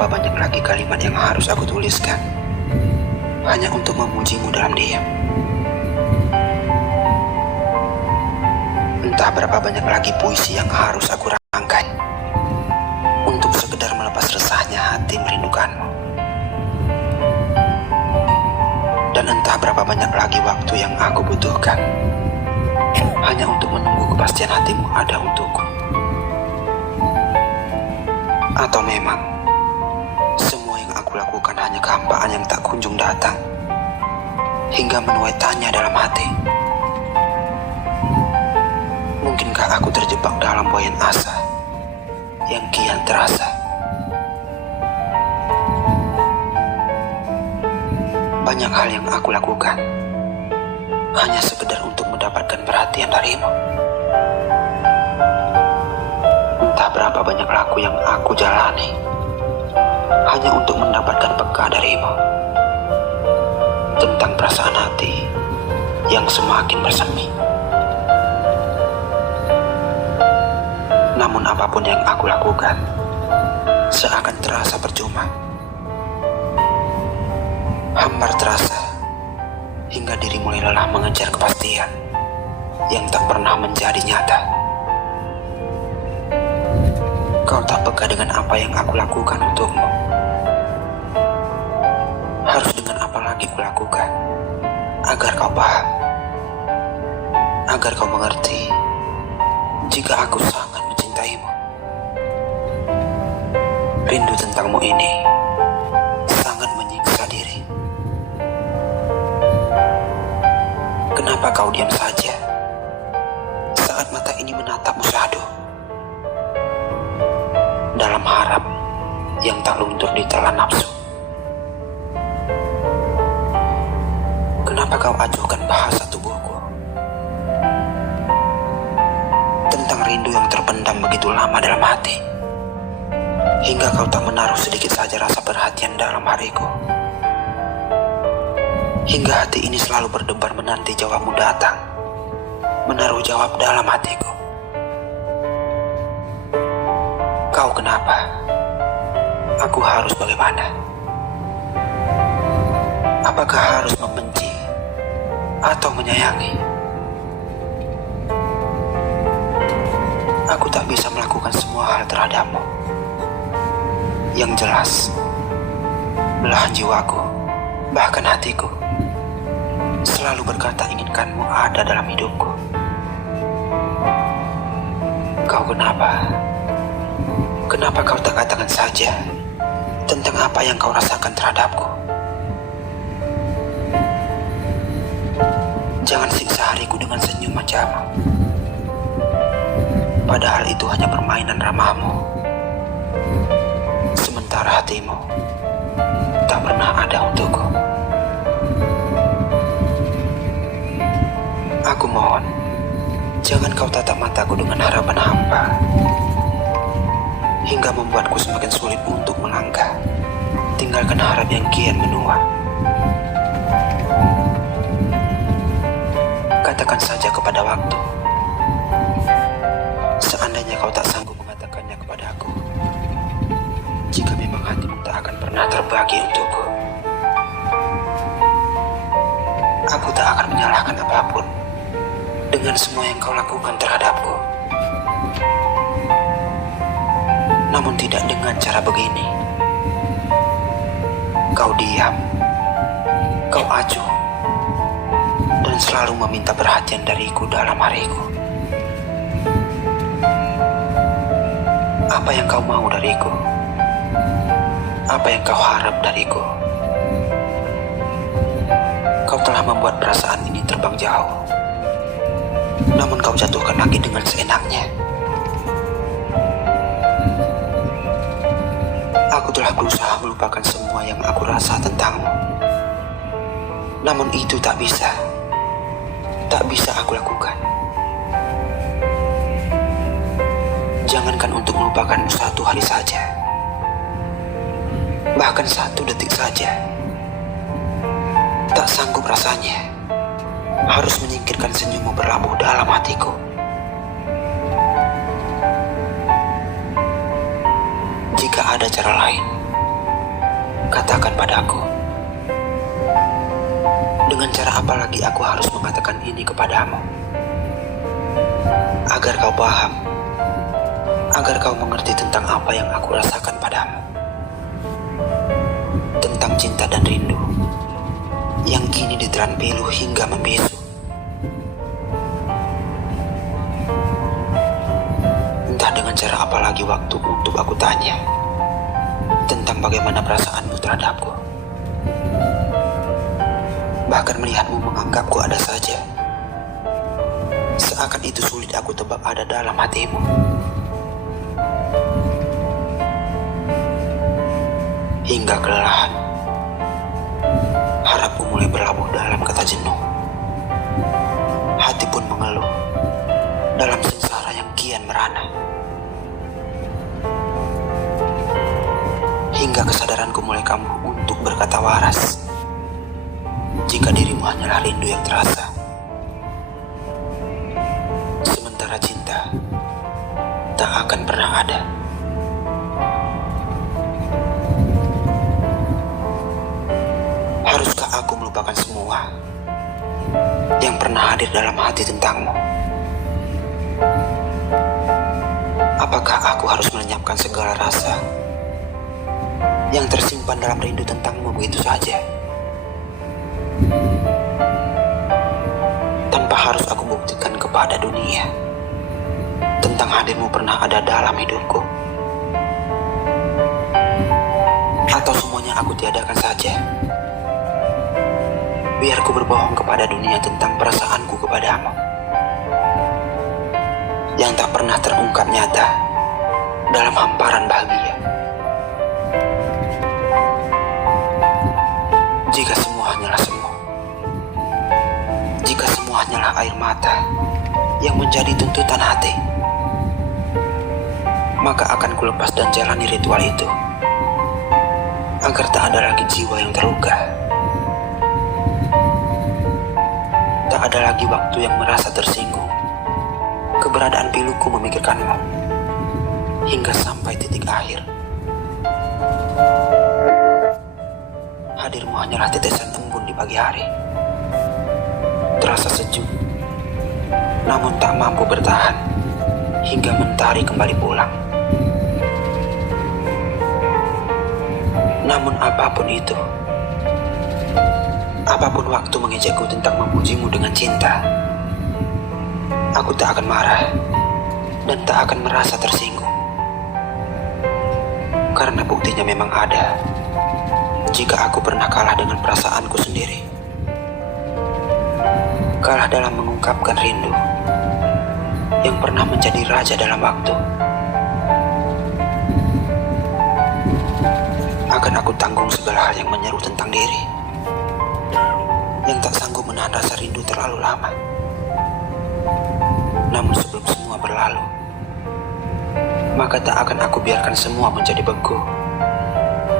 berapa banyak lagi kalimat yang harus aku tuliskan hanya untuk memujimu dalam diam. Entah berapa banyak lagi puisi yang harus aku rangkai untuk sekedar melepas resahnya hati merindukanmu. Dan entah berapa banyak lagi waktu yang aku butuhkan hanya untuk menunggu kepastian hatimu ada untukku. Atau memang semua yang aku lakukan hanya kehampaan yang tak kunjung datang hingga menuai tanya dalam hati. Mungkinkah aku terjebak dalam buayan asa yang kian terasa? Banyak hal yang aku lakukan hanya sekedar untuk mendapatkan perhatian darimu. Entah berapa banyak laku yang aku jalani hanya untuk mendapatkan peka darimu tentang perasaan hati yang semakin bersemi. Namun apapun yang aku lakukan seakan terasa percuma. Hambar terasa hingga diri mulai lelah mengejar kepastian yang tak pernah menjadi nyata. Kau tak peka dengan apa yang aku lakukan untukmu. Harus dengan apa lagi kulakukan agar kau paham, agar kau mengerti jika aku sangat mencintaimu. Rindu tentangmu ini sangat menyiksa diri. Kenapa kau diam saja saat mata ini menatapmu syahdu? Dalam harap yang tak luntur ditelan nafsu. Kenapa kau acuhkan bahasa tubuhku tentang rindu yang terpendam begitu lama dalam hati, hingga kau tak menaruh sedikit saja rasa perhatian dalam hariku? Hingga hati ini selalu berdebar menanti jawabmu datang, menaruh jawab dalam hatiku. Kau kenapa? Aku harus bagaimana? Apakah harus membenci atau menyayangi? Aku tak bisa melakukan semua hal terhadapmu. Yang jelas, belahan jiwaku, bahkan hatiku, selalu berkata inginkanmu ada dalam hidupku. Kau kenapa? Kenapa kau tak katakan saja tentang apa yang kau rasakan terhadapku? Jangan siksa hariku dengan senyum macamu. Padahal itu hanya permainan ramahmu. Sementara hatimu tak pernah ada untukku. Aku mohon, jangan kau tatap mataku dengan harapan hampa hingga membuatku semakin sulit untuk melangkah. Tinggalkan harap yang kian menua. Katakan saja kepada waktu, seandainya kau tak sanggup mengatakannya kepadaku, jika memang hatimu tak akan pernah terbagi untukku. Aku tak akan menyalahkan apapun dengan semua yang kau lakukan terhadapku. Namun tidak dengan cara begini. Kau diam, kau acuh, dan selalu meminta perhatian dariku dalam hariku. Apa yang kau mau dariku? Apa yang kau harap dariku? Kau telah membuat perasaan ini terbang jauh, namun kau jatuhkan lagi dengan seenaknya. Aku telah berusaha melupakan semua yang aku rasa tentangmu. Namun itu tak bisa aku lakukan. Jangankan untuk melupakanmu satu hari saja, bahkan satu detik saja, tak sanggup rasanya harus menyingkirkan senyummu berlabuh dalam hatiku. Jika ada cara lain, Katakan padaku, dengan cara apa lagi aku harus mengatakan ini kepadamu? Agar kau paham, agar kau mengerti tentang apa yang aku rasakan padamu. Tentang cinta dan rindu yang kini ditelan pilu hingga membisu. Entah dengan cara apa lagi waktu untuk aku tanya tentang bagaimana perasaanmu terhadapku. Bahkan melihatmu menganggapku ada saja, seakan itu sulit aku tebak ada dalam hatimu. Hingga kelelahan, harapku mulai berlabuh dalam kata jenuh. Hati pun mengeluh dalam sengsara yang kian merana. Hingga kesadaranku mulai kambuh untuk berkata waras, jika dirimu hanyalah rindu yang terasa. Sementara cinta tak akan pernah ada. Haruskah aku melupakan semua yang pernah hadir dalam hati tentangmu? Apakah aku harus melenyapkan segala rasa yang tersimpan dalam rindu tentangmu begitu saja, tanpa harus aku buktikan kepada dunia tentang hadirmu pernah ada dalam hidupku? Atau semuanya aku tiadakan saja, biar ku berbohong kepada dunia tentang perasaanku kepadamu yang tak pernah terungkap nyata dalam hamparan bahagia. Jika semua hanyalah semu, jika semua hanyalah air mata yang menjadi tuntutan hati, maka akan ku lepas dan jalani ritual itu, agar tak ada lagi jiwa yang terluka. Tak ada lagi waktu yang merasa tersinggung. Keberadaan piluku memikirkanmu hingga sampai titik akhir. Hadirmu hanyalah tetesan embun di pagi hari, terasa sejuk, namun tak mampu bertahan hingga mentari kembali pulang. Namun apapun itu, apapun waktu mengejekku tentang memujimu dengan cinta, aku tak akan marah dan tak akan merasa tersinggung. Karena buktinya memang ada, jika aku pernah kalah dengan perasaanku sendiri. Kalah dalam mengungkapkan rindu yang pernah menjadi raja dalam waktu. Akan aku tanggung segala hal yang menyeru tentang diri, yang tak sanggup menahan rasa rindu terlalu lama. Namun sebelum semua berlalu, maka tak akan aku biarkan semua menjadi beku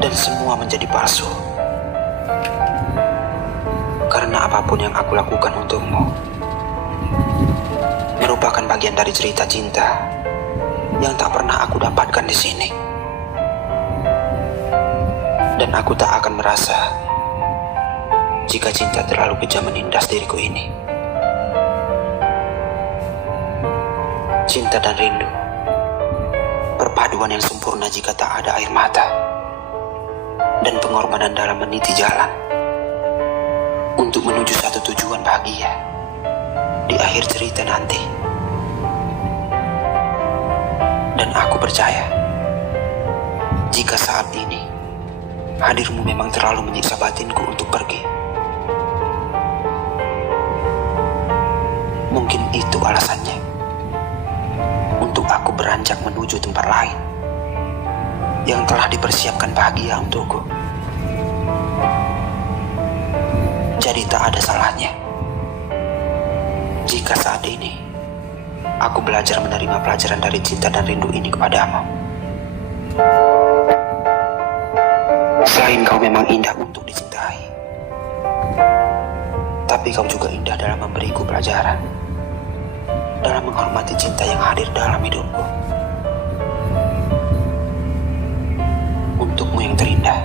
dan semua menjadi palsu. Karena apapun yang aku lakukan untukmu merupakan bagian dari cerita cinta yang tak pernah aku dapatkan di sini. Dan aku tak akan merasa jika cinta terlalu kejam menindas diriku ini. Cinta dan rindu, perpaduan yang sempurna jika tak ada air mata dan pengorbanan dalam meniti jalan untuk menuju satu tujuan bahagia di akhir cerita nanti. Dan aku percaya, jika saat ini hadirmu memang terlalu menyiksa batinku untuk pergi, mungkin itu alasannya untuk aku beranjak menuju tempat lain yang telah dipersiapkan bahagia untukku. Jadi tak ada salahnya jika saat ini aku belajar menerima pelajaran dari cinta dan rindu ini kepadamu. Selain kau memang indah untuk dicintai, tapi kau juga indah dalam memberiku pelajaran, dalam menghormati cinta yang hadir dalam hidupku. Untukmu yang terindah,